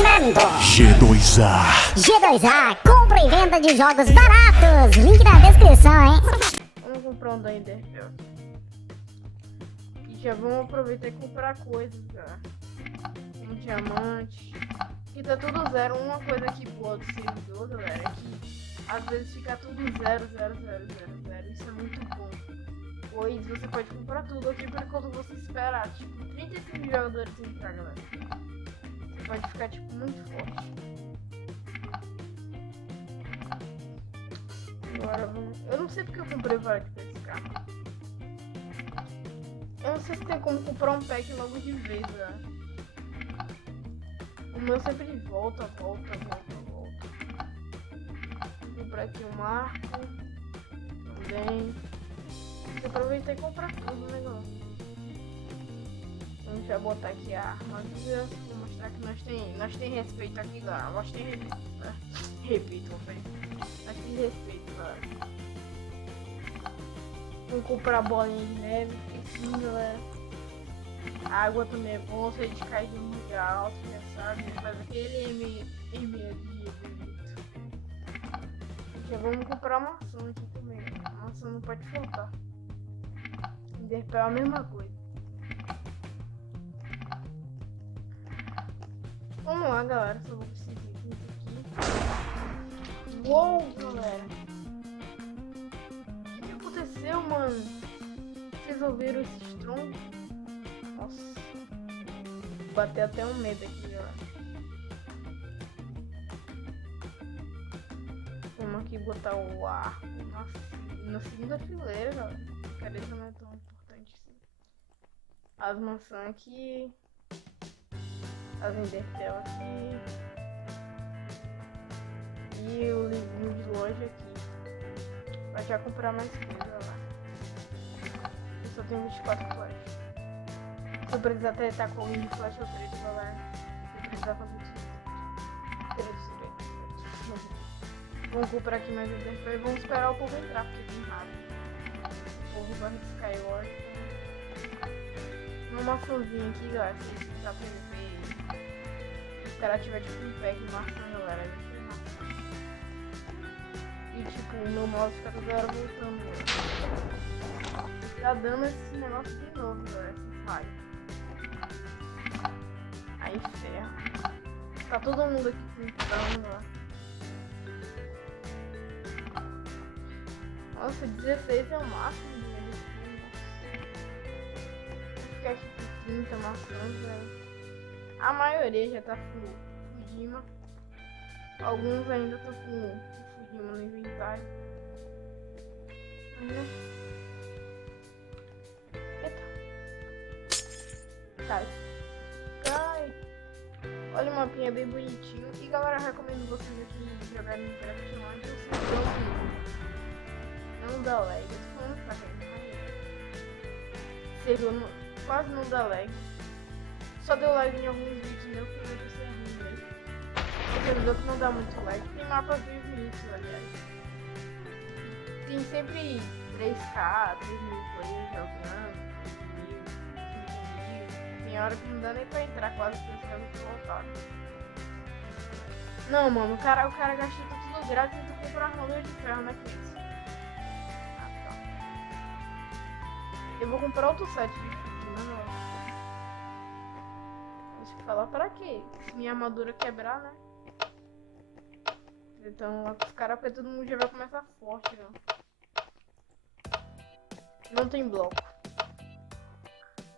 Oferecimento G2A. G2A, compra e venda de jogos baratos. Link na descrição, hein? Vamos comprar um da Enderpeel. E já vamos aproveitar e comprar coisas, cara. Um diamante. Que tá tudo zero. Uma coisa que boa do servidor, galera, é que às vezes fica tudo zero. Isso é muito bom. Pois você pode comprar tudo aqui por enquanto você esperar. Tipo, 35 jogadores entrar, galera. Você pode ficar, tipo, muito forte. Agora vamos... Eu não sei porque eu comprei o Varete pra esse carro. Eu não sei se tem como comprar um pack logo de vez, né? O meu sempre volta. Vou comprar aqui um marco. Também. Vou aproveitar e comprar tudo o negócio. Vamos já botar aqui a armadura. Vou mostrar que nós tem respeito aqui, galera. Nós tem respeito, né? Repito, nós tem respeito, galera. Vamos comprar bolinha de neve. Sim, galera. A água também é bom, se a gente cair de um lugar alto, já sabe, faz aquele bonito. Já vamos comprar maçã aqui também. A maçã não pode faltar. Enderpeel é a mesma coisa. Vamos lá, galera, só vou precisar disso aqui. Uou, galera. O que aconteceu, mano? Vocês ouviram esses troncos? Nossa, bateu até um medo aqui, galera. Vamos aqui botar o arco na segunda fileira, galera. Cadê que não é tão importante assim? As maçãs aqui. As Enderpeel aqui. E o livrinho de loja aqui. Pra já comprar mais coisa lá. Eu só tenho 24 flash. Se eu precisar tretar com o de flash, eu treto, galera. Se eu precisar fazer isso. Vamos comprar aqui mais Enderpeel e vamos esperar o povo entrar, porque tem rápido. O povo vai riscar Skyward. Uma maçãzinha aqui, galera. Se precisar PVP. Se o cara tiver tipo um pack de maçã, galera, ele tem maçã. E tipo, o meu mouse fica toda hora voltando, galera. Tá dando esse negócio de novo, galera. Esse falho. Aí ferra. Tá todo mundo aqui tentando, ó. Nossa, 16 é o máximo de medicina. Vou ficar aqui com 30 maçãs, velho. A maioria já tá com Fujima. Alguns ainda estão com Fujima no inventário. Eita. Cai. Olha o mapinha bem bonitinho. E galera, eu recomendo vocês aqui jogarem no Minecraft onde o servidor não dá lag. Eu tô falando pra gente, servidor quase não dá lag. Só deu lag em alguns vídeos meu que vai ser ruim mesmo. O servidor que não dá muito lag. Tem mapas bem bonitos, aliás. Tem sempre 3K, 3.000 players jogando. Tem hora que não dá nem pra entrar, quase que eles ficam voltados. Não, mano, o cara gastou tudo grátis e tu comprou armadura de ferro, né, Cris? Ah, tá. Eu vou comprar outro set de não. Deixa eu falar pra quê? Se minha armadura quebrar, né? Então lá com os caras, porque todo mundo já vai começar forte, né? Não tem bloco.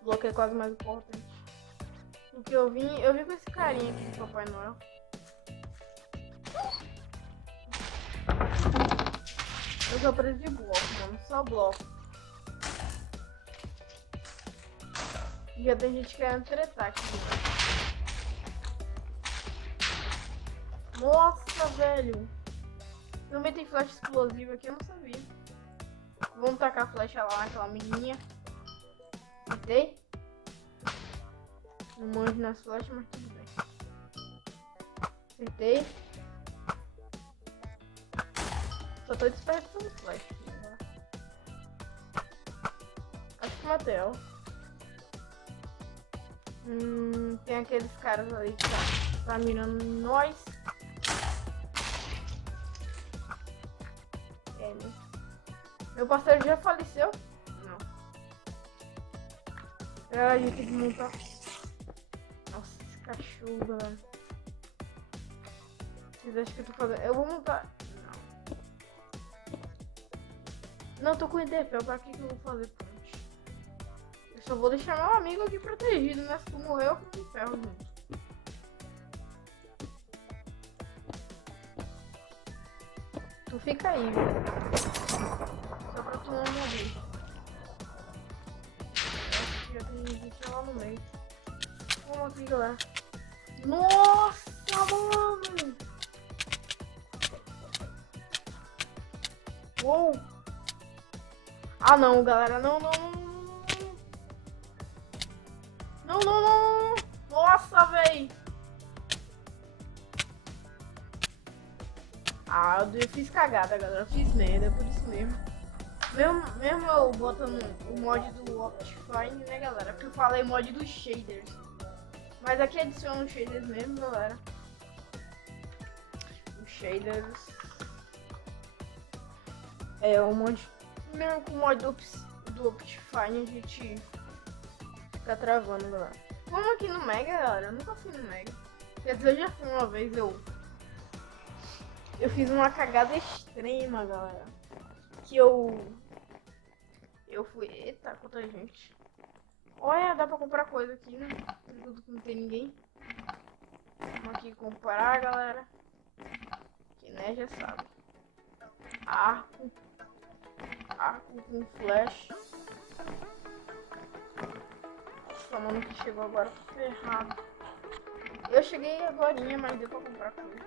Bloco é quase mais importante. O que eu vim com esse carinha aqui do Papai Noel. Eu só preciso de bloco, mano. Só bloco. Já tem gente querendo tretar aqui, mano. Nossa, velho. Também tem flecha explosiva aqui, eu não sabia. Vamos tacar a flecha lá naquela menininha. Acertei? Não manjo nas flechas, mas tudo bem. Acertei. Só tô desperdiçando flecha aqui, né? Acho que matei ela. Tem aqueles caras ali que tá tá mirando em nós. É, né? Meu parceiro já faleceu? Não. A gente tem que montar. Nossa, esse cachorro, galera. Vocês acham que eu tô fazendo? Eu vou montar. Não, tô com ideia. Pra que eu vou fazer ponte? Eu só vou deixar meu amigo aqui protegido, né? Se tu morrer, eu fico de ferro junto. Tu fica aí, velho. Só pra tu não morrer. Acho que já tem gente lá no meio. Vamos aqui, galera. Nossa, mano! Uou! Ah, não, galera. Não, não, não. Não, não, não. Nossa, véi. Ah, eu fiz cagada, galera. Eu fiz merda, por isso mesmo. Mesmo eu botando o mod do Optifine, né, galera? Porque eu falei mod dos shaders. Mas aqui adiciona os shaders mesmo, galera. Os shaders. É, o mod. Mesmo com o mod do Optifine a gente fica travando, galera. Vamos aqui no Mega, galera. Eu nunca fui no Mega. Quer dizer, eu já fui uma vez, eu fiz uma cagada extrema, galera. Que eu fui. Eita, quanta gente. Olha, dá pra comprar coisa aqui, né? Tudo que não tem ninguém. Vamos aqui comprar, galera. Que né, já sabe. Arco com flash. Nossa, mano, que chegou agora, tô ferrado. Eu cheguei agorinha, mas deu pra comprar coisa.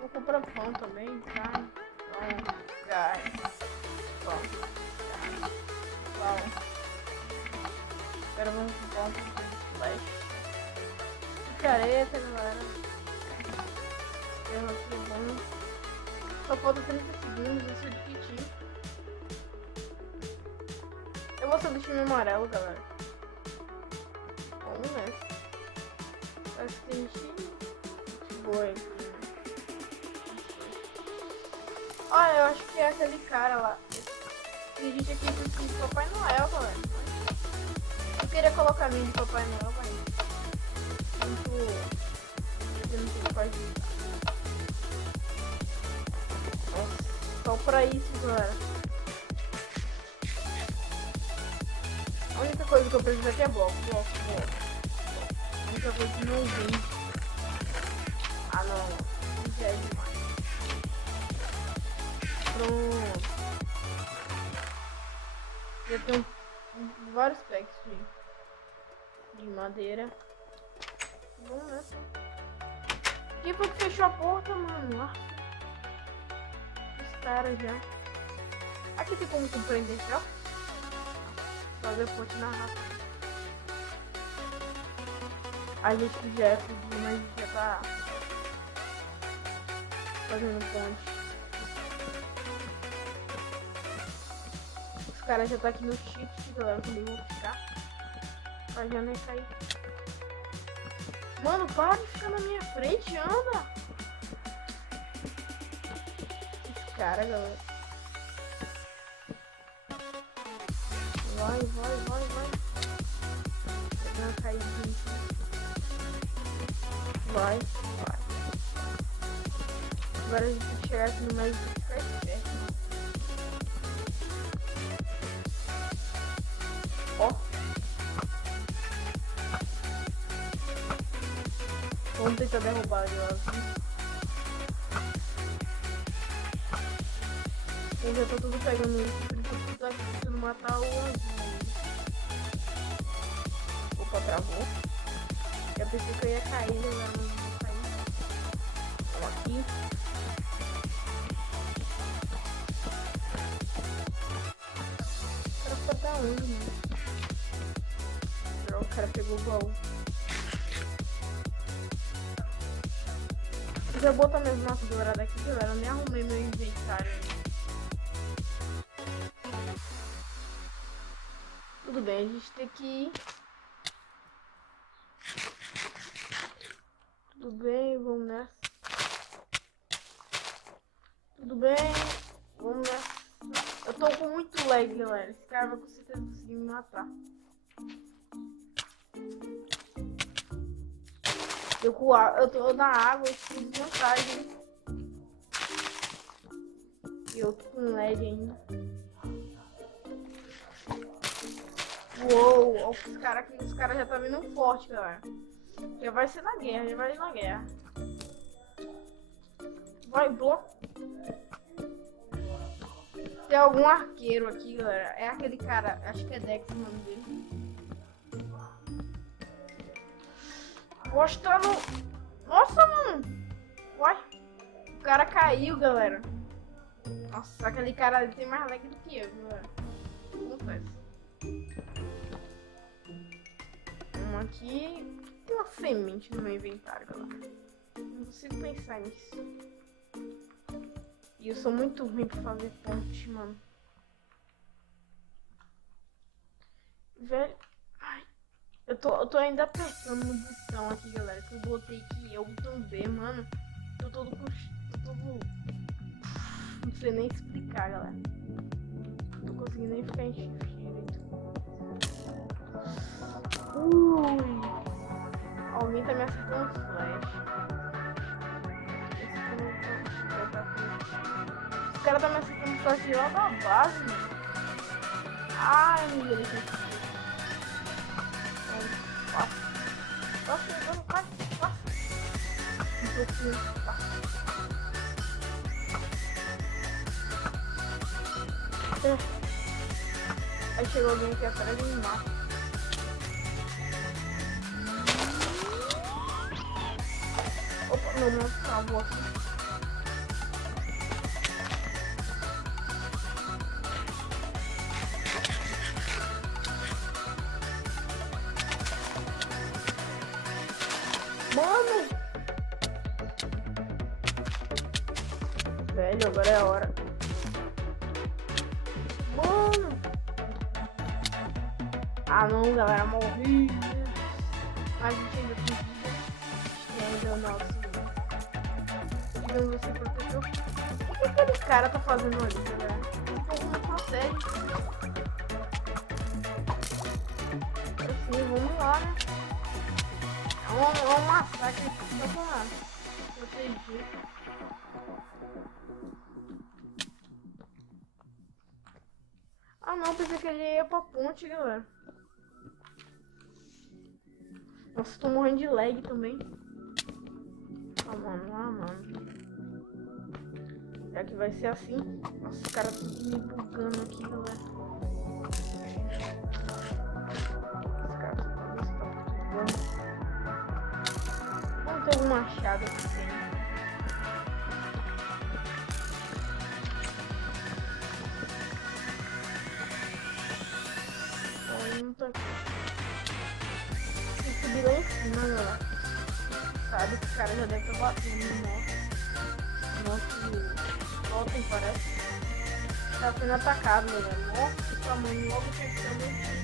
Vou comprar pão também, tá? Pão, gás. Pão. Agora vamos comprar um pouquinho de flash. Picareta, galera. Erro aqui bom. Só falta 30 segundos, eu sou de pitinho. Eu vou ser do time amarelo, galera. Vamos nessa. Parece que tem gente boa aqui. Ah, eu acho que é aquele cara lá. Tem gente aqui de Papai Noel, galera. Eu queria colocar mim de Papai Noel, mas muito. Eu não sei quase isso. Nossa, só pra isso, galera. A única coisa que eu preciso aqui é bloco. A única coisa que não vem. Ah, não. Não já é demais. Pronto. Já tenho vários packs de madeira. Vamos nessa. Quem foi que fechou a porta, mano? Os caras já. Aqui tem como compreender já? Fazer a ponte na raça. A gente já é fudido, mas a gente já tá fazendo ponte. Os caras já tá aqui no shift, galera, que eu vou ficar. Pra já nem cair. Mano, para de ficar na minha frente, anda! Esse cara, galera. Vai. Vai dar uma caidinha aqui. Vai. Agora a gente tem que chegar aqui no mais e ficar esperto. Ó. Vamos tentar derrubar ele lá. Eu já tô tudo pegando isso, por isso que eu tô aqui tentando matar o azul. Opa, travou. Eu pensei que eu ia cair, né? Mas não vou cair. Vamos aqui. O cara foi pra onde, mano? O cara pegou o baú. Eu já botar minhas massas douradas aqui, galera. Eu nem arrumei meu inventário ainda. Tudo bem, a gente tem que Tudo bem, vamos nessa. Tudo bem, vamos nessa. Eu tô com muito lag, galera. Esse cara vai com certeza conseguir me matar. Eu tô na água, eu fiz desvantagem. E eu tô com lag ainda. Uou, ó, os caras já tá vindo forte, galera. Já vai ser na guerra, já vai ir na guerra. Vai, bloco. Tem algum arqueiro aqui, galera. É aquele cara, acho que é Dex o nome dele. Mostrando. Nossa, mano. Uai. O cara caiu, galera. Nossa, aquele cara ali tem mais lag do que eu, galera. Acontece. Aqui tem uma semente no meu inventário, galera. Não consigo pensar nisso. E eu sou muito ruim pra fazer ponte, mano. Velho. Ai. Eu tô ainda apertando no botão aqui, galera. Que eu botei aqui. É o botão B, mano. Tô todo. Não sei nem explicar, galera. Não tô conseguindo nem ficar em shift direito. Ui. Alguém tá me acertando flash. Os caras tá me acertando flash de lá da base, mano. Ai, meu Deus. Passa, passa, passa. Um pouquinho, passa. Aí chegou alguém aqui atrás e me mata. Opa, meu mouse travou aqui. Mano! Velho, agora é a hora. Mano! Ah não, galera, morri. Mas a gente ainda tem vida. E ainda é o nosso. Digamos assim, protetor. O que aquele cara tá fazendo ali, galera? Não consegue. Assim, vamos lá, né? É um massacre aqui só pra proteger. Ah não, pensei que ele ia pra ponte, galera. Nossa, tô morrendo de lag também. Ah mano. Já que vai ser assim. Nossa, os caras estão me bugando aqui, galera. Os caras estão me bugando. Vamos ter algum machado aqui dentro. Não tá aqui. Tem que subir lá em cima, galera. Sabe que o cara já deve estar batendo no nosso totem, parece. Tá sendo atacado, galera. Nossa, mano, logo pensando aqui.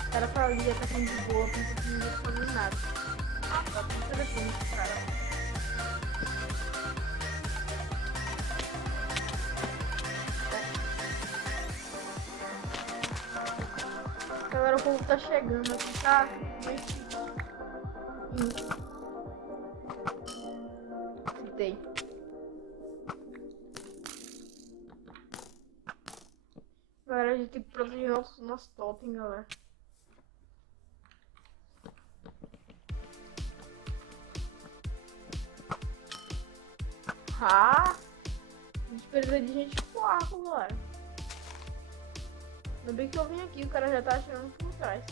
O cara tá ali atacando de boa, pensando que ninguém tá fazendo nada. Ah, tá com o telefone esse cara. Galera, o povo tá chegando aqui, tá? Dei. Galera, a gente tem que proteger nosso totem, galera. Ah! A gente precisa de gente com arco, galera. Ainda bem que eu vim aqui, o cara já tá atirando por trás.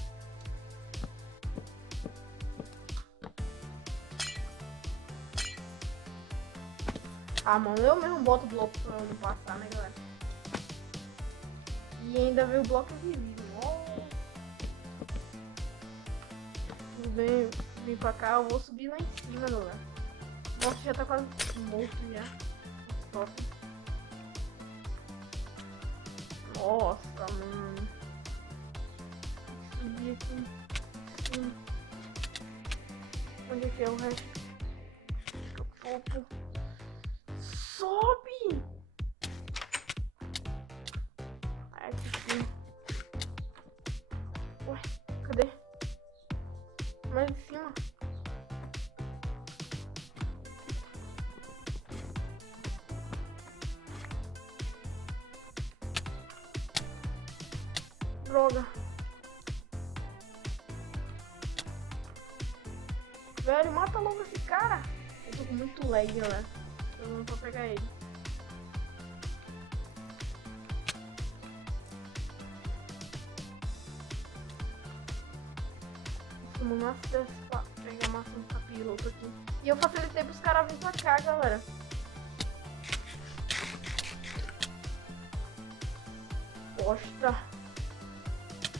Ah, mano, eu mesmo boto o bloco pra não passar, né, galera? E ainda veio o bloco invisível. Oh. Tudo bem, vim pra cá, eu vou subir lá em cima, galera. Nossa, já tá quase morto já. Top. Nossa, mano. subir aqui. Sim. Onde é que é o resto? Topo. Sobe! Ai, aqui sim. Ué, cadê? Mais em cima. Droga. Velho, mata logo esse cara. Eu tô com muito lag, galera. Eu não vou pegar ele. Vamos nascer pra pegar maçã de capiroto aqui. E eu facilitei pros caras virem pra cá, galera. Posta.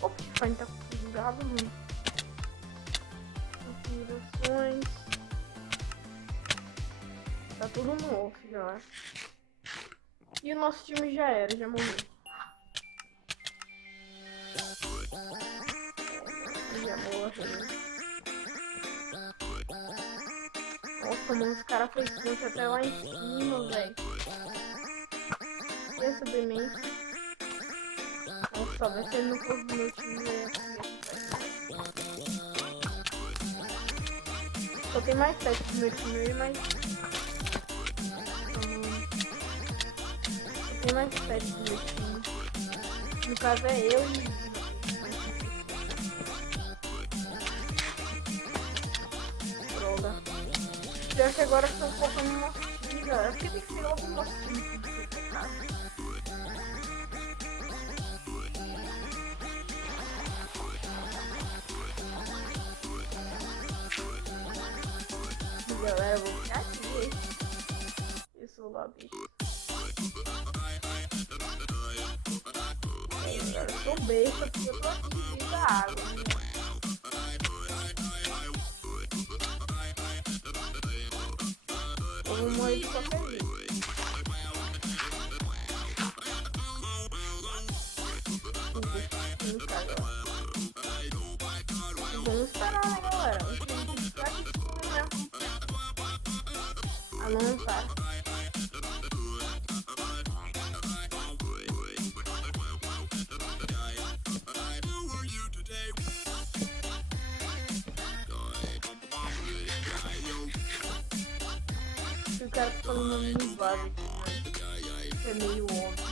Opa, a gente tá com gado, mano. Configurações. Tá tudo no off, galera. E o nosso time já era, já morreu. Já morreu. Nossa, mano, os caras fez ponte até lá em cima, velho. E essa demência? Nossa, vai ser no fosse do meu time, velho. Só tem mais 7 do meu time e mais. Só tem mais 7 do meu time. No caso é eu e. Droga. Pior que agora estão colocando no nosso time, galera. Por que tem que ser logo o nosso time? Galera, eu vou ficar aqui. Isso lá, bicho. Galera, eu sou besta porque eu tô aqui da água. Né? Eu vou morrer de qualquer jeito. Vamos esperar, né, galera? Eu tenho que ficar aqui mesmo. Ah, não tá. O cara tá falando no vaso aqui, né? Isso é meio óbvio.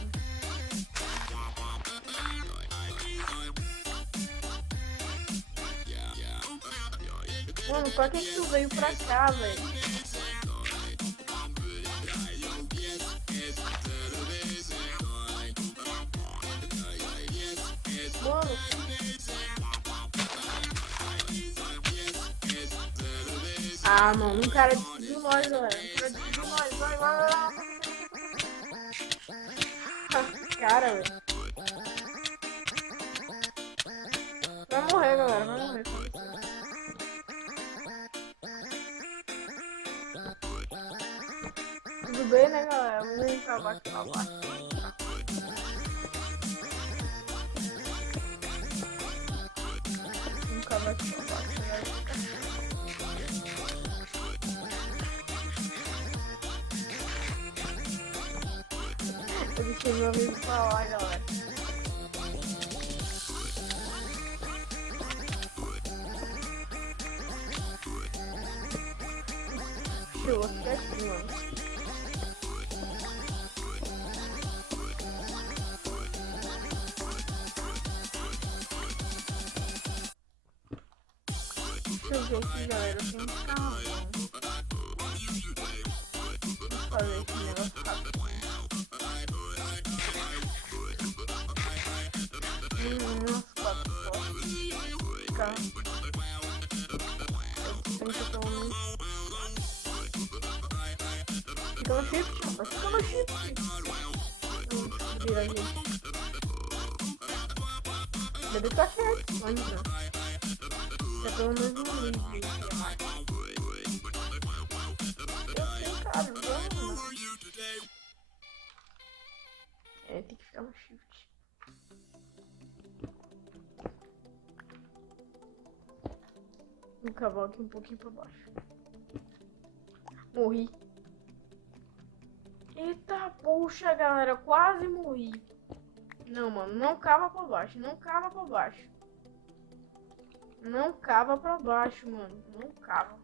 Mano, pra que tu veio pra cá, velho? Mano. Ah, mano, um cara decidiu nós, galera. Um cara decidiu nós. Vai, vai, vai, vai. Cara, velho. Vai morrer, galera. Vai morrer. Tudo bem, né, galera? Vamos acabar aqui pra baixo. Vamos acabar aqui pra baixo, galera. Eu deixei meu amigo pra lá, galera. Show, aqui é assim, mano. Deixa eu ver aqui, galera. Tem um carro. Vou fazer esse negócio rápido. Umas 4 fotos. Carro. Fica no shift, rapaz. Fica no shift. Vira, gente. Deve estar certo. Onde tá? Já pelo menos um livro. Eu sei, cara. Vamos. É, tem que ficar no shift. Vou cavar aqui um pouquinho pra baixo. Morri. Eita, puxa, galera. Quase morri. Não, mano. Não cava pra baixo. Não cava pra baixo. Não cava pra baixo, mano. Não cava.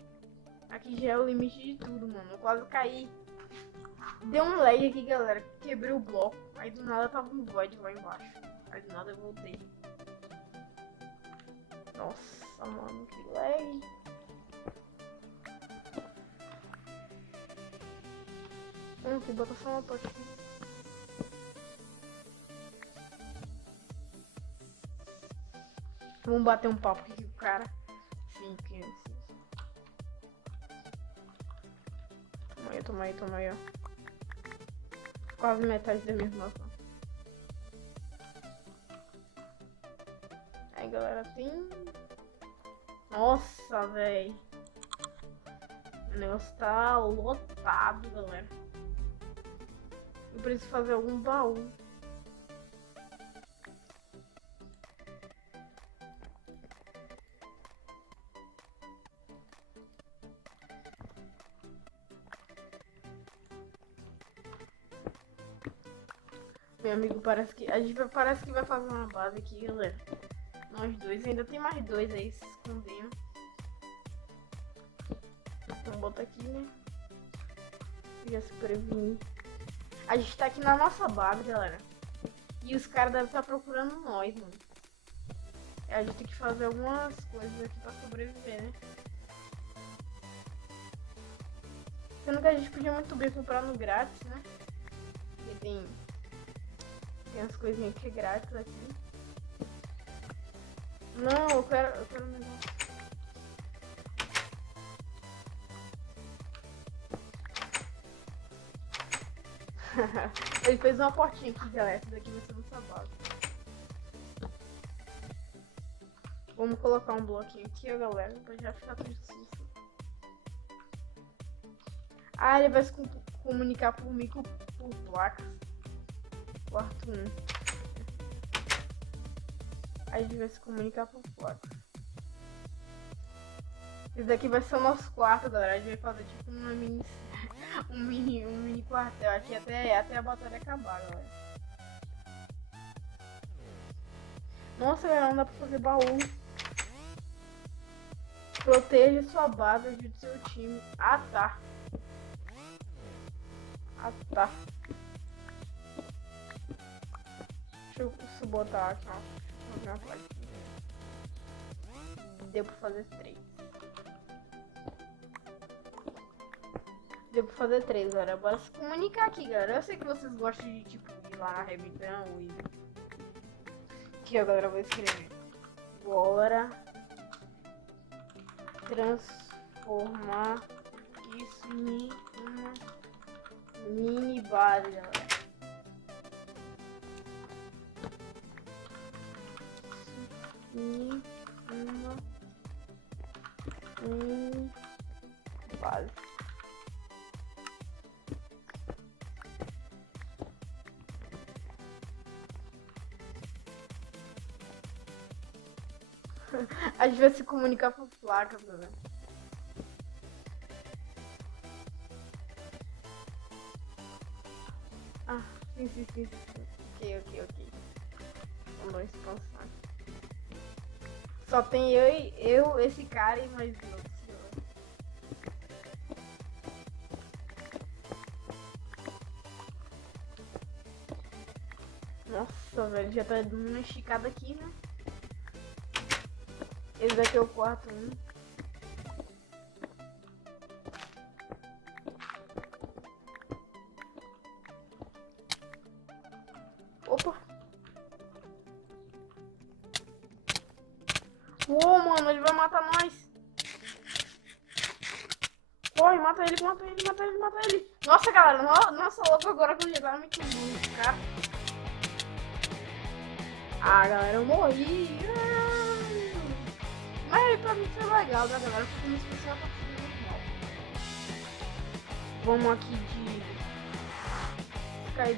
Aqui já é o limite de tudo, mano. Eu quase caí. Deu um lag aqui, galera. Quebrei o bloco. Aí do nada tava um void lá embaixo. Aí do nada eu voltei. Nossa, mano. Que lag. Que botar só uma toque aqui. Vamos bater um papo aqui com o cara. Sim, que assim. Toma aí, ó. Quase metade da minha informação. Aí, galera, tem... Nossa, velho. O negócio tá lotado, galera. Eu preciso fazer algum baú. Meu amigo, parece que vai fazer uma base aqui, galera. Nós dois, ainda tem mais dois aí se escondendo. Vamos botar aqui, né? Já se prevenir. A gente tá aqui na nossa base, galera. E os caras devem estar procurando nós, mano. A gente tem que fazer algumas coisas aqui pra sobreviver, né? Sendo que a gente podia muito bem comprar no grátis, né? Porque tem as coisinhas que é grátis aqui. Não, eu quero um negócio. Ele fez uma portinha aqui, galera. Essa daqui vai ser nossa base. Vamos colocar um bloquinho aqui, ó, galera, pra já ficar tudo susto. Ah, ele vai se comunicar por micro por placas. Quarto 1. Aí a gente vai se comunicar por placas. Esse daqui vai ser o nosso quarto, galera. A gente vai fazer tipo uma mini... um mini quartel aqui até a batalha acabar, galera. Nossa, galera, não dá pra fazer baú. Proteja sua base, ajude seu time. Ah, tá. Deixa eu botar aqui, ó. Deu pra fazer 3. Deu pra fazer 3, galera. Bora se comunicar aqui, galera. Eu sei que vocês gostam de, tipo, ir lá na Rebitão e... Aqui, ó, galera, eu vou escrever. Bora transformar isso em uma mini base, galera. Em uma mini base. A gente vai se comunicar por placa, galera. Ah, sim. Ok. Vamos descansar. Só tem eu, esse cara e mais outros. Nossa, velho, já tá dando uma esticada aqui, né? Esse daqui é o quarto 1. Opa! Uou, mano, ele vai matar nós! Corre, mata ele! Nossa, galera, nossa, louco, agora que eu jogar muito muito, cara. Ah, galera, eu morri! Mas pra mim foi legal, né, galera? Porque no especial tá tudo normal. Vamos aqui de Sky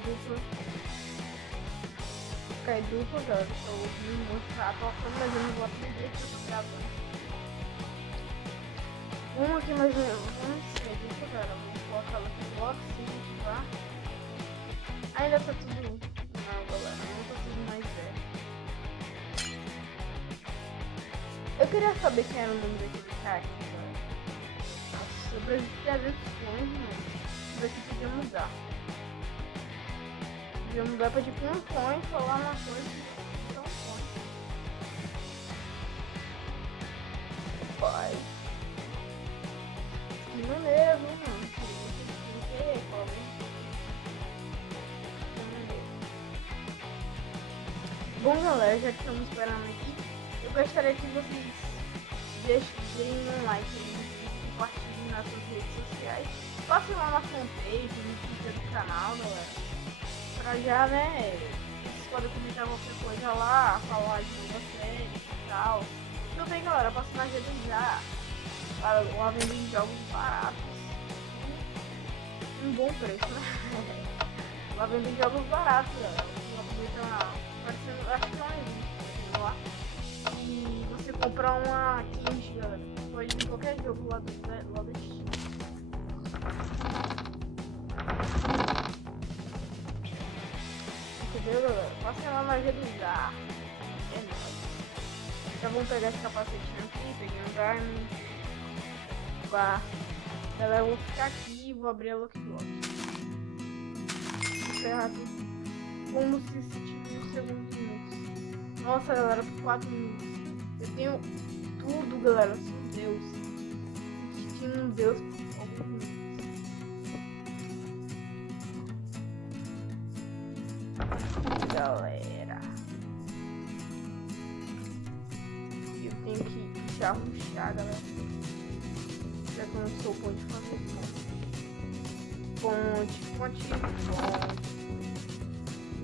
dupla, galera. Eu vou mostrar a atuação, mas eu não vou aprender porque eu tô gravando. Vamos aqui mais um. Vamos ver, deixa eu ver. Vamos colocar ela aqui logo assim, tá? Ainda tá tudo. Não, galera, não tá tudo mais velho. Eu queria saber quem era o nome daquele cara aqui, galera. Nossa, eu preciso ter versões, mano. Isso daqui podia mudar. Podia mudar pra tipo um coin, falar uma coisa. Então, pai. Que maneiro, mano. Bom, galera, já que estamos esperando aqui, eu gostaria que vocês deixem um like e compartilhem nas suas redes sociais. Passem lá na fanpage, no Twitter do canal, galera. Pra já, né, vocês podem comentar qualquer coisa lá, falar de nova série e tal. Tudo bem, galera, passem na rede já. Lá vendem jogos baratos. Um bom preço, né? Lá vendem jogos baratos, galera. Acho que não existe lá. E você compra uma kit, galera. Pode vir qualquer jogo lá do Steam. Entendeu, galera? Passem lá na rede já. É nóis. Já vamos pegar esse capacetinho aqui, peguei um Diamond. Galera, eu vou ficar aqui e vou abrir a Lucky Block. Encerrar tudo. Como se tivesse segundos minutos. Nossa, galera, por 4 minutos. Eu tenho tudo, galera. Sou um Deus. Tinha um Deus por alguns minutos. Galera, eu tenho que charruchar, galera. Já que eu não sou bom de fazer ponte.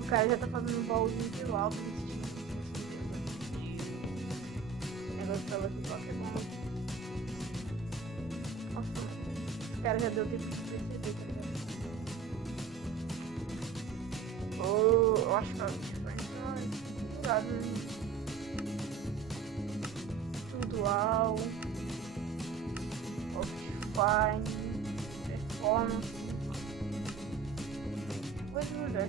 O cara já tá fazendo um baúzinho de alto nesse tipo. O negócio da Lucky Block é bom. Nossa, esse cara já deu tempo de perceber, tá ligado? Eu acho que ela vai curado, né? Tudo alto. Optifine. Performance. Coisa melhor.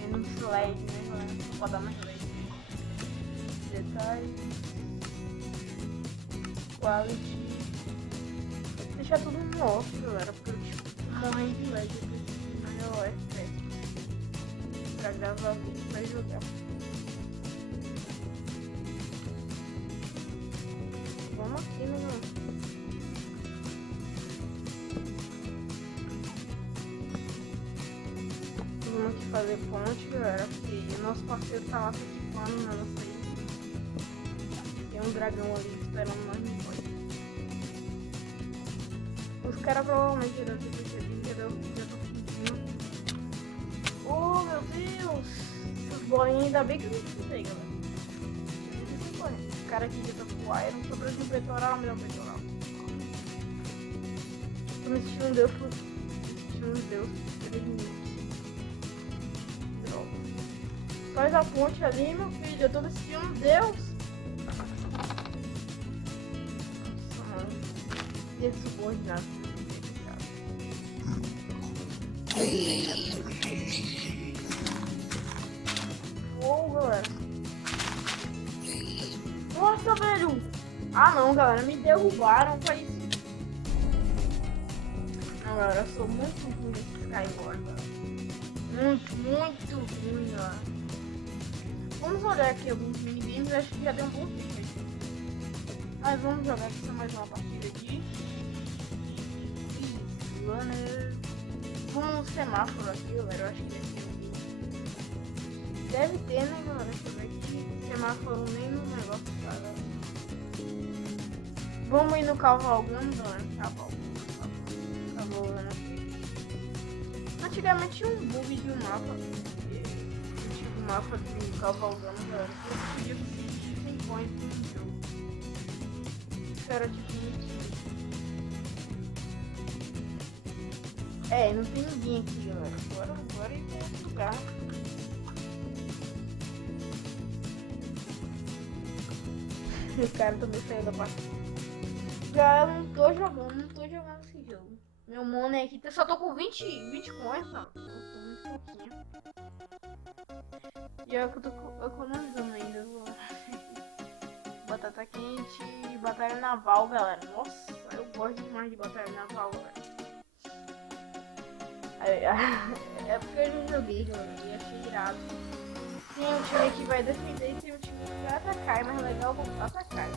Menos LED, né, galera? Não pode dar mais LED. Detalhes. Quality. Deixar tudo no off, galera. Porque eu tipo, morrendo de LED. Eu preciso de maior FPS pra gravar vídeo pra jogar. Vamos aqui, né, galera? Vamos aqui fazer ponte, galera, porque o nosso parceiro tá lá se equipando na nossa ilha. Tem um dragão ali esperando nós no ponte. Os caras provavelmente já devem ter percebido que eu já tô sentindo. Oh, meu Deus! Essas bolinhas, ainda bem que eu não escutei, galera. Esse cara aqui já tá com Iron, sobrou de um peitoral, meu peitoral. Tô me sentindo um deus por... Faz a ponte ali, meu filho. Eu tô me sentindo um deus. Nossa, mano. Insubordinado. Uou, galera. Nossa, velho. Ah, não, galera. Me derrubaram. Foi isso. Não, galera. Eu sou muito ruim nesse Skyward, galera. Muito ruim, galera. Vamos olhar aqui alguns minigames, acho que já deu um bom tempo aqui. Mas vamos jogar aqui mais uma partida aqui. Runner. Vamos no semáforo aqui, galera. Eu acho que deve ter, né, galera? Deixa eu ver aqui. Semáforo nem no negócio, cara. Vamos ir no cavalgando, galera. Cavalgando aqui. Antigamente tinha um bug de um mapa. Mapa de cavalgando, galera. Eu podia conseguir 100 points no jogo. Isso era tipo muito. Não tem ninguém aqui, galera. Agora ele tem outro lugar. O cara também saiu da partida. Galera, eu não tô jogando esse jogo. Meu money aqui, eu só tô com 20 coins, mano. Eu tô muito pouquinho. E eu tô economizando ainda. Batata quente e batalha naval, galera. Nossa, eu gosto demais de batalha naval, galera. É porque eu já joguei, galera, e achei irado. Tem um time que vai defender e tem um time que vai atacar. É mais legal atacar, galera.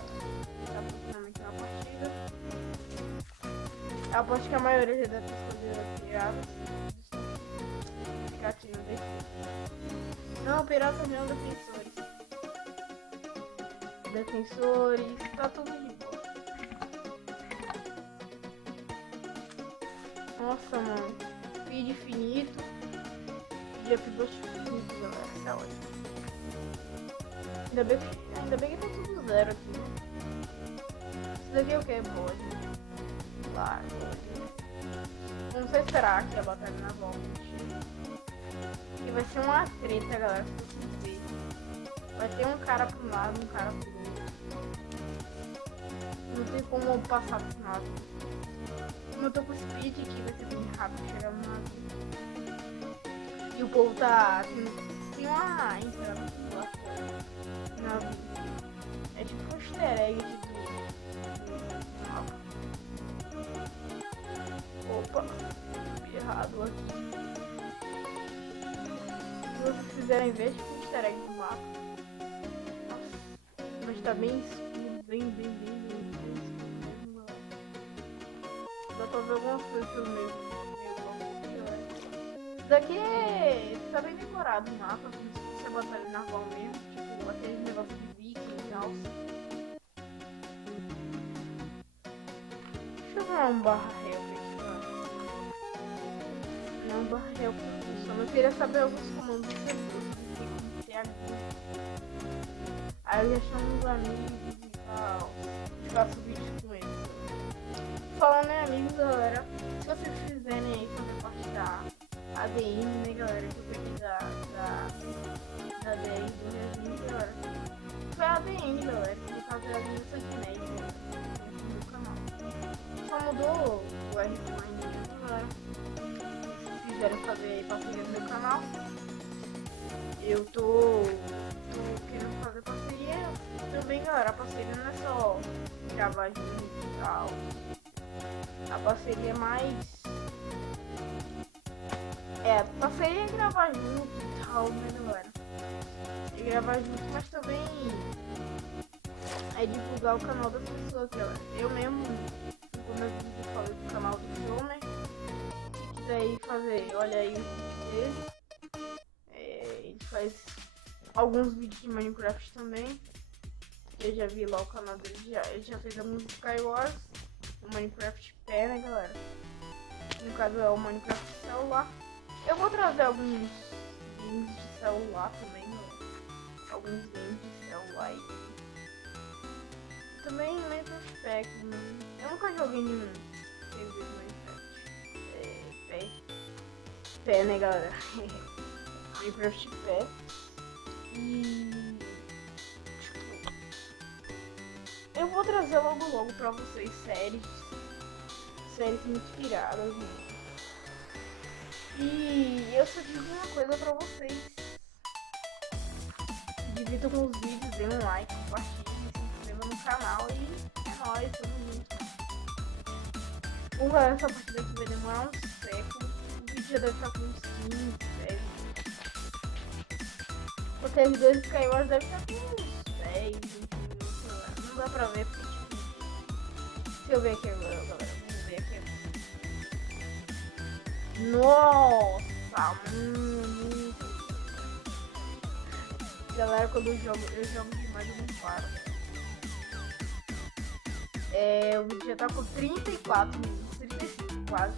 Tá aproximadamente uma partida. Eu aposto que a maioria já deve ter escolhido piratas. Ficar aqui no defesa. Não, piratas não, defensores. Defensores, tá tudo de boa. Nossa, mano. Feed infinito. E upload infinito, galera. Isso é ótimo. Ainda bem que tá tudo zero aqui. Isso daqui é o que? Bode. Claro, vamos só esperar aqui a batalha naval. E vai ser uma treta, galera. Se vocês verem. Vai ter um cara pro lado, um cara pro outro. Não tem como passar pro lado. Como eu tô com speed aqui, vai ser bem rápido chegar no navio. E o povo tá. Tem uma entrada lá fora. Navio. É tipo um easter egg do mapa. Opa, errado aqui. Se vocês fizerem ver, tipo um easter egg do mapa. Nossa, mas tá bem escuro, bem escuro mesmo. Dá pra ver algumas coisas pelo meio isso daqui tá bem decorado o mapa, como se fosse a batalha naval mesmo, tipo aquele negócio de viking e tal. Deixa eu ver um barra help aqui, não, barra help não funciona. Eu queria saber alguns comandos de servidor, como TH. Aí eu já chamo uns amigos e tal, faço vídeo com eles. Falando em amigos, galera, se vocês fizerem aí fazer parte da ADM, né, galera, que eu peguei da ADM do Resident, galera. Foi a ADM, galera, que no caso é a linha Sanguinéria, no canal. Só mudou o R do galera. Se quiserem fazer parceria no meu canal, eu tô querendo fazer parceria também, galera. A parceria não é só gravar junto e tal. A parceria é mais... parceria é gravar junto e tal, né, galera? É gravar junto, mas também é divulgar o canal das pessoas, galera. Eu mesmo, no começo do vídeo, falei do canal do Jomer. Se quiser aí fazer, olha aí o vídeo dele. Ele faz alguns vídeos de Minecraft também. Eu já vi lá o canal dele, ele já fez alguns Skywars. O Minecraft pé, né, galera? No caso é o Minecraft celular. Eu vou trazer alguns games de celular também, galera. Alguns games de celular aí. Também Minecraft pé, né? Eu nunca joguei nenhum servidor de Minecraft. Pé, né, galera? Minecraft pé. E... eu vou trazer logo pra vocês séries muito inspiradas, né? E eu só digo uma coisa pra vocês: se divirtam com os vídeos, dê um like, compartilhe, se inscreva no canal e é nóis, todo mundo. Bom, galera, essa partida aqui vai demorar um século. O vídeo já deve estar com uns 15 séculos. Aqueles dois Skywars deve estar com uns 10, 20 minutos. Não dá pra ver porque, tipo... Deixa eu ver aqui agora, galera. Vamos ver aqui agora. Nossa, galera, quando eu jogo demais, eu não paro. O vídeo já tá com 34 minutos, 35 quase.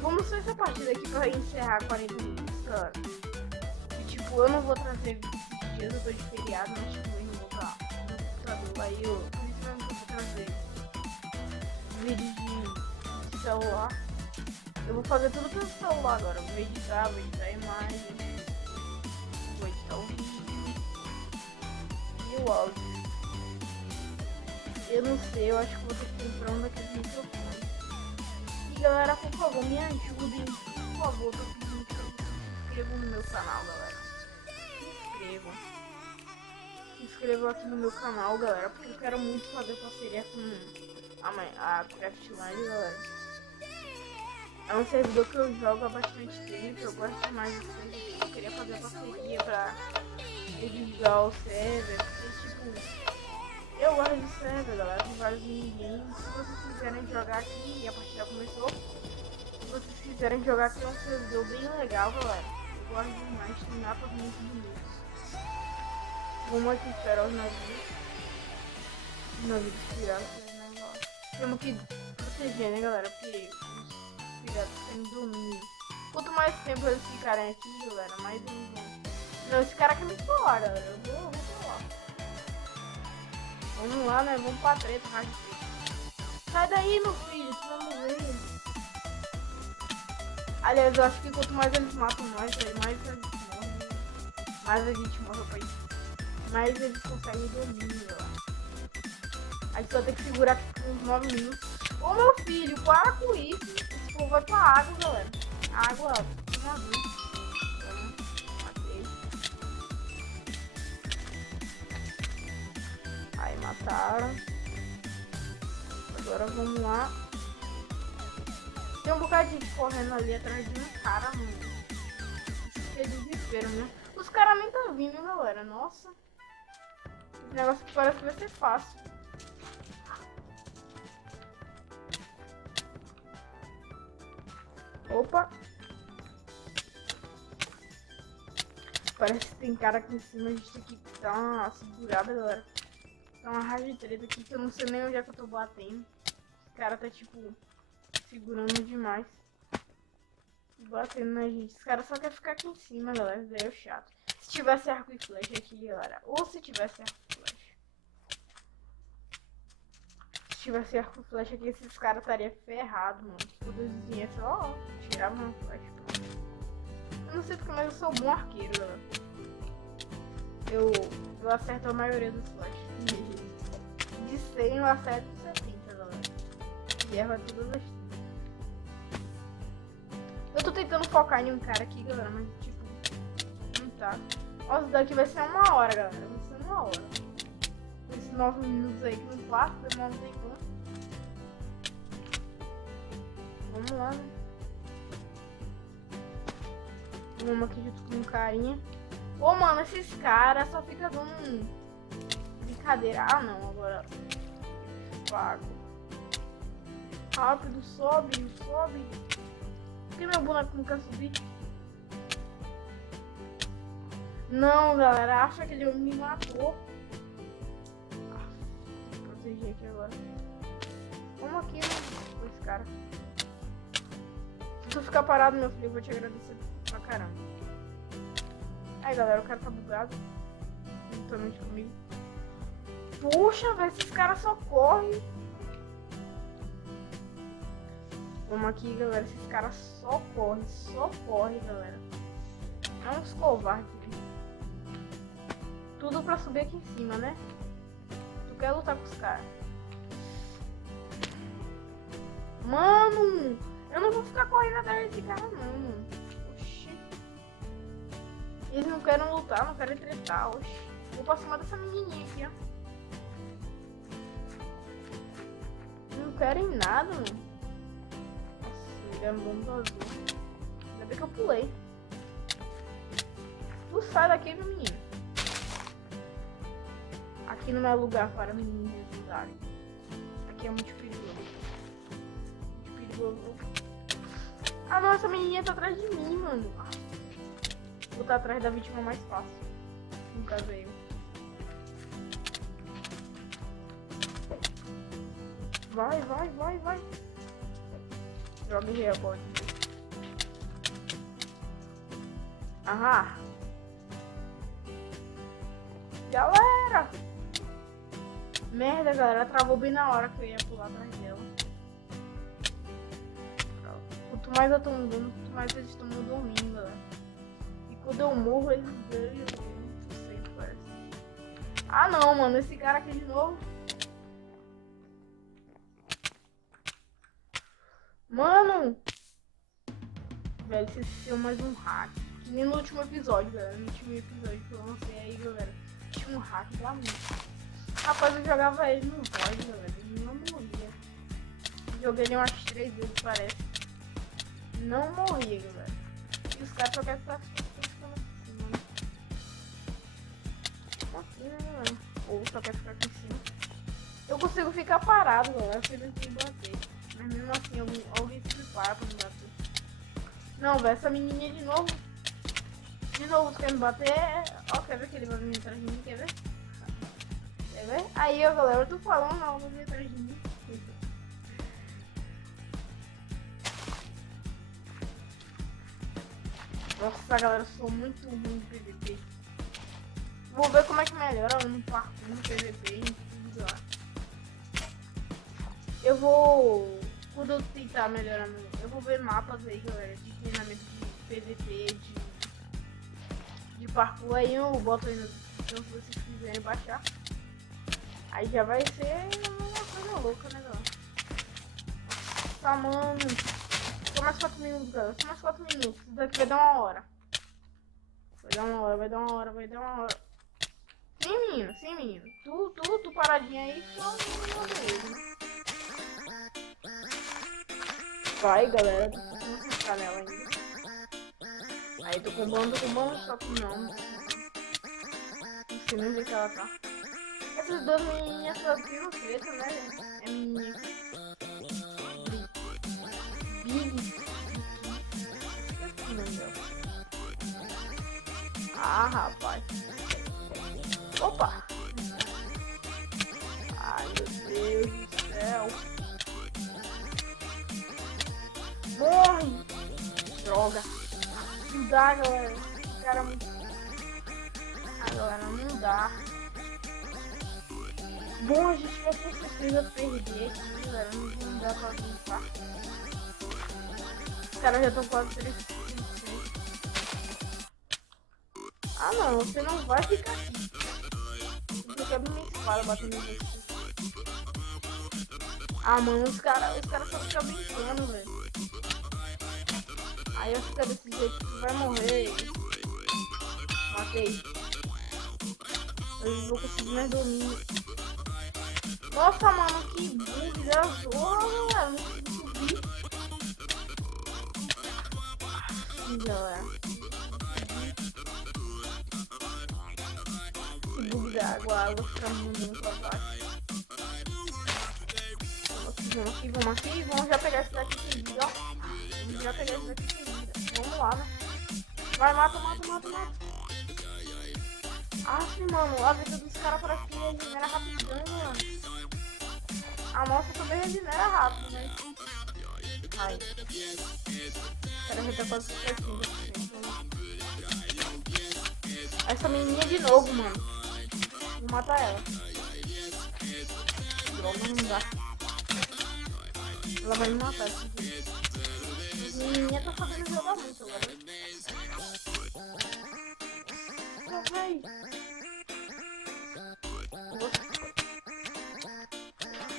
Vamos ver essa partida aqui pra encerrar 40 minutos, cara. E, tipo, eu não vou trazer vídeos dias, eu tô de feriado, mas tipo, eu não vou estar no computador. Aí por isso mesmo que eu vou trazer vídeos de celular. Eu vou fazer tudo pelo celular agora. Vou editar a imagem, vou editar o vídeo e o áudio. Eu não sei, eu acho que vou ter que comprar um daqueles microfones. E galera, por favor, me ajudem. Por favor, tô pedindo que vocês se inscrevam no meu canal, galera. Se inscrevam. Se inscrevam aqui no meu canal, galera, porque eu quero muito fazer parceria com a Craftland, galera. É um servidor que eu jogo há bastante tempo, eu gosto demais do servidor. Eu queria fazer parceria pra divulgar o server, porque tipo, eu gosto de server, galera, com vários minigames. Se vocês quiserem jogar aqui, e a partida começou, se vocês quiserem jogar aqui, é um servidor bem legal, galera. Eu gosto demais, tem mapas muito bonitos. Vamos aqui esperar os navios. Os navios piratas, né, galera? Temos que proteger, né, galera, porque os piratas têm domínio. Quanto mais tempo eles ficarem aqui, galera, mais eles vão. Não, esse cara quer me falar, galera. Eu vou falar. Vamos lá, né? Vamos pra treta, rádio treta. Sai daí, meu filho, tu vai morrer. Aliás, eu acho que quanto mais eles matam nós, mais a gente morre. Mais a gente morre, pai. Mais eles conseguem domínio, galera. A gente só tem que segurar aqui por uns 9 minutos. Ô, meu filho, para com isso. Esse povo vai pra água, galera. Água, uma vez. Aí mataram. Agora vamos lá. Tem um bocadinho correndo ali atrás de um cara, mano. Isso que é desespero, né? Os caras nem tá vindo, galera. Nossa. Esse negócio aqui parece que vai ser fácil. Opa. Parece que tem cara aqui em cima. A gente tem que dar uma segurada, galera. Tá uma rádio treta aqui que eu não sei nem onde é que eu tô batendo. Esse cara tá tipo segurando demais. Batendo na gente. Esse cara só quer ficar aqui em cima, galera. Isso daí é chato. Se tivesse arco e flecha aqui, galera. Ou se tivesse arco e flecha. Se tivesse arco e flecha aqui, esses caras estariam ferrados, mano. Se todos viessem, ó, tiravam uma flecha. Eu não sei porque, mas eu sou bom arqueiro, galera. Eu acerto a maioria dos flashes. De 100 eu acerto 70, galera. E erro todas as 30. Eu tô tentando focar em um cara aqui, galera, mas tipo, não tá. Nossa, isso daqui vai ser 1 hora, galera. Vai ser 1 hora. Esses 9 minutos aí que não passa, demora um tempão. Vamos lá, né? Vamos aqui junto com um carinha. Ô, mano, esses caras só ficam dando brincadeira. Ah, não, agora. Pago. Rápido, sobe, sobe. Por que meu boneco não quer subir? Não, galera, acha que ele me matou. Vou proteger aqui agora. Vamos aqui, né, com esse cara. Se tu ficar parado, meu filho, eu vou te agradecer pra caramba. Aí, galera, o cara tá bugado. Juntamente comigo. Puxa, velho, esses caras só correm. Vamos aqui, galera. Esses caras só correm, galera. É uns covardes aqui. Tudo pra subir aqui em cima, né? Tu quer lutar com os caras? Mano, eu não vou ficar correndo atrás desse cara, não, mano. Oxi. Eles não querem lutar, não querem tretar, oxi. Vou pra cima dessa menininha aqui, ó. Não querem nada, mano. Nossa, ele é mundo azul. Ainda bem que eu pulei. Tu sai daqui, meu menino. Aqui não é lugar para meninos usarem. Aqui é muito perigoso. Muito perigoso. Ah, não, essa menininha tá atrás de mim, mano. Vou estar atrás da vítima mais fácil. No caso eu. Vai, vai, vai, vai. Joga real, pode. Aham. Galera! Merda, galera. Travou bem na hora que eu ia pular atrás dela. Quanto mais eu tomo dano, quanto mais eles tomam domínio, galera. E quando eu morro, eles ganham. Não sei, parece. Ah, não, mano. Esse cara aqui de novo. Mano! Velho, você assistiu mais um hack. Que nem no último episódio, galera. No último episódio que eu lancei aí, galera. Tinha um hack da minha. Rapaz, eu jogava ele no void, galera. Ele não morria. Joguei ele umas 3 vezes, parece. Não morria, galera. E os caras só querem ficar assim, mano. Aqui, né, galera? Ou só quer ficar aqui em cima. Eu consigo ficar parado, galera. Eu não tenho que bater. Mas mesmo assim, alguém se prepara pra me bater. Não, velho, essa menininha de novo. De novo, quer me bater? Ó, quer ver que ele vai vir atrás de mim? Quer ver? Quer ver? Aí, ó, galera, eu tô falando, não, vai vir atrás de mim. Nossa, galera, eu sou muito ruim no PVP. Vou ver como é que melhora no parkour, no PVP, em tudo lá. Eu vou... Quando eu tentar melhorar, eu vou ver mapas aí, galera, de treinamento de PVP, de parkour. Aí eu boto aí na descrição se vocês quiserem baixar. Aí já vai ser uma coisa louca, né, galera? Tá, mano. Só mais 4 minutos, galera. Só mais 4 minutos. Isso daqui vai dar uma hora. Vai dar uma hora, vai dar uma hora, vai dar uma hora. Sim, menino, sim, menino. Tu paradinha aí, só mesmo. Vai, galera. Não ficar nela ainda. Aí tô combando, só que não. Não sei nem onde que ela tá. Essas duas menininhas só viram preta, né? É menininha aqui. Big. Ah, rapaz. Opa. Ai, meu Deus do céu. Morre. Droga. Não dá, galera. Esse cara é muito... Ah, galera, não dá. Bom, a gente vai com certeza perder aqui, galera. Não dá pra limpar. Os caras já estão quase 3. Ah, não. Você não vai ficar aqui. Eu quebro minha espada batendo em você. Ah, mano, os caras só ficam brincando, velho. Aí eu fico desse jeito, vai morrer. Matei. Eu vou conseguir mais dormir. Nossa, mano, que bug da zorra, galera. Não consegui subir. Sim, galera. Esse bug da água, a água fica mandando pra baixo. Vamos aqui. Vamos já pegar esse daqui em seguida, ó. Vamos já pegar esse daqui em seguida. Vamos lá, né? Vai, mata. Ah, mano, a vida dos caras parece que regenera rapidão, mano. A nossa também regenera rápido, né? Ai. O cara já tá quase esquecendo. Essa menininha de novo, mano. Vou matar ela. Droga, não dá. Ela vai me matar. Essa menininha tá fazendo jogar muito agora. Vai.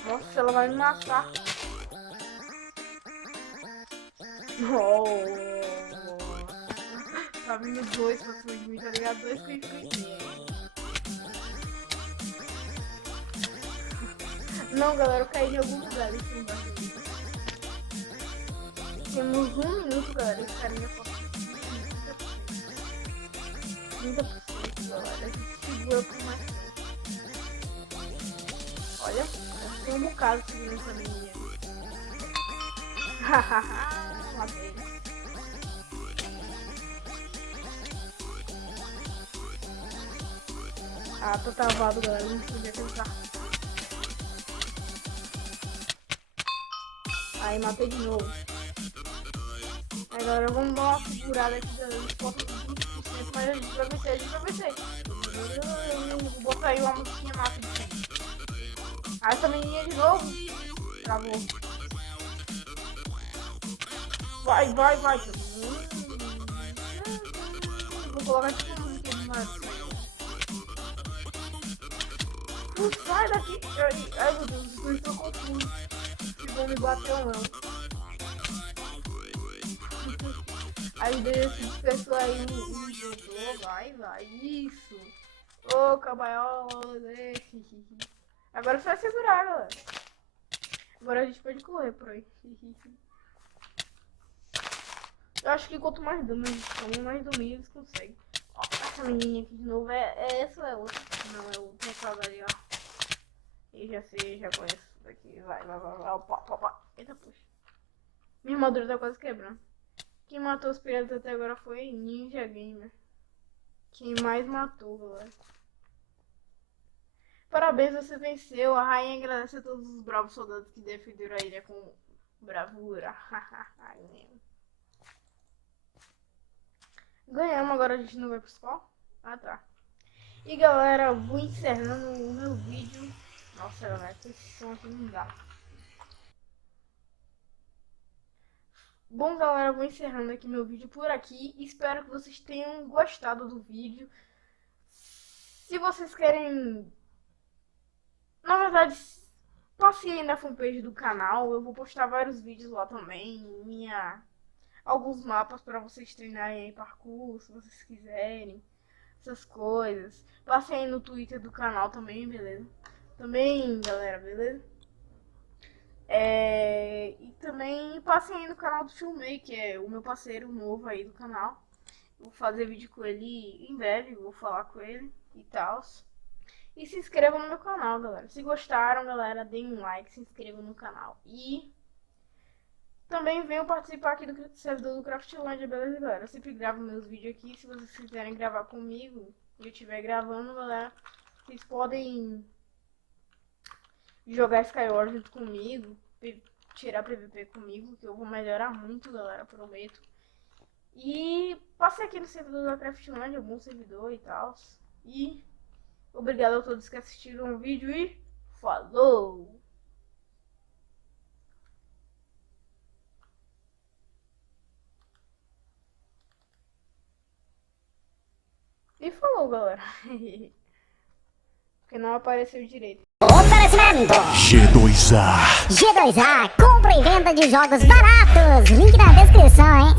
Nossa, ela vai me matar. Oh. Tá vindo 2 pra cima de mim, tá ligado? 2 com Não, galera, eu caí em algum lugar aqui embaixo. Temos 1 minuto, galera. Esse cara ainda falta 30%, galera. A gente segura por mais tempo. Olha, tem um bocado segurando essa menina. Hahaha, matei. Ah, tô travado, galera. Não sei onde é que ele tá. Aí, matei de novo. Aí, galera, vamos dar uma segurada aqui da resposta de 20%, mas a gente vai vencer. Vou botar aí uma musiquinha massa de sempre. Aí, essa menininha de novo. Travou. Vai. Vou colocar tipo uma musiquinha de massa. Sai daqui. Ai, meu Deus, eu estou confuso. Se vão me bater ou não. Aí se dispersou aí o instrutor. Vai. Isso. Ô, cabaiola. Agora você vai segurar, galera. Agora a gente pode correr por aí. Eu acho que quanto mais dano a gente toma, mais domínio eles conseguem. Ó, essa menininha aqui de novo é essa ou é outra? Não, é outra. É aquela ali, ó. Eu já sei, já conheço isso daqui. Vai. Opa. Eita, puxa. Minha armadura tá quase quebrando. Quem matou os piratas até agora foi Ninja Gamer. Quem mais matou, galera. Parabéns, você venceu. A rainha agradece a todos os bravos soldados que defenderam a ilha com bravura. Ganhamos, agora a gente não vai pro spawn? Ah, tá. E galera, vou encerrando o meu vídeo. Nossa, galera, esse som aqui não dá. Bom, galera, vou encerrando aqui meu vídeo por aqui. Espero que vocês tenham gostado do vídeo. Se vocês querem... Na verdade, passem aí na fanpage do canal. Eu vou postar vários vídeos lá também. Alguns mapas para vocês treinarem aí parkour, se vocês quiserem. Essas coisas. Passem aí no Twitter do canal também, beleza? Também, galera, beleza? E também passem aí no canal do Filmei, que é o meu parceiro novo aí do canal. Vou fazer vídeo com ele em breve, vou falar com ele e tal. E se inscrevam no meu canal, galera. Se gostaram, galera, deem um like, se inscrevam no canal. E também venham participar aqui do servidor do Craftlandia, beleza, galera? Eu sempre gravo meus vídeos aqui. Se vocês quiserem gravar comigo e eu estiver gravando, galera, vocês podem jogar Skyward junto comigo, tirar PVP comigo, que eu vou melhorar muito, galera, prometo. E passei aqui no servidor da Craftlandia, um bom servidor e tal. E obrigado a todos que assistiram o vídeo e falou! E falou, galera. Porque não apareceu direito. Oferecimento G2A. G2A, compra e venda de jogos baratos. Link na descrição, hein?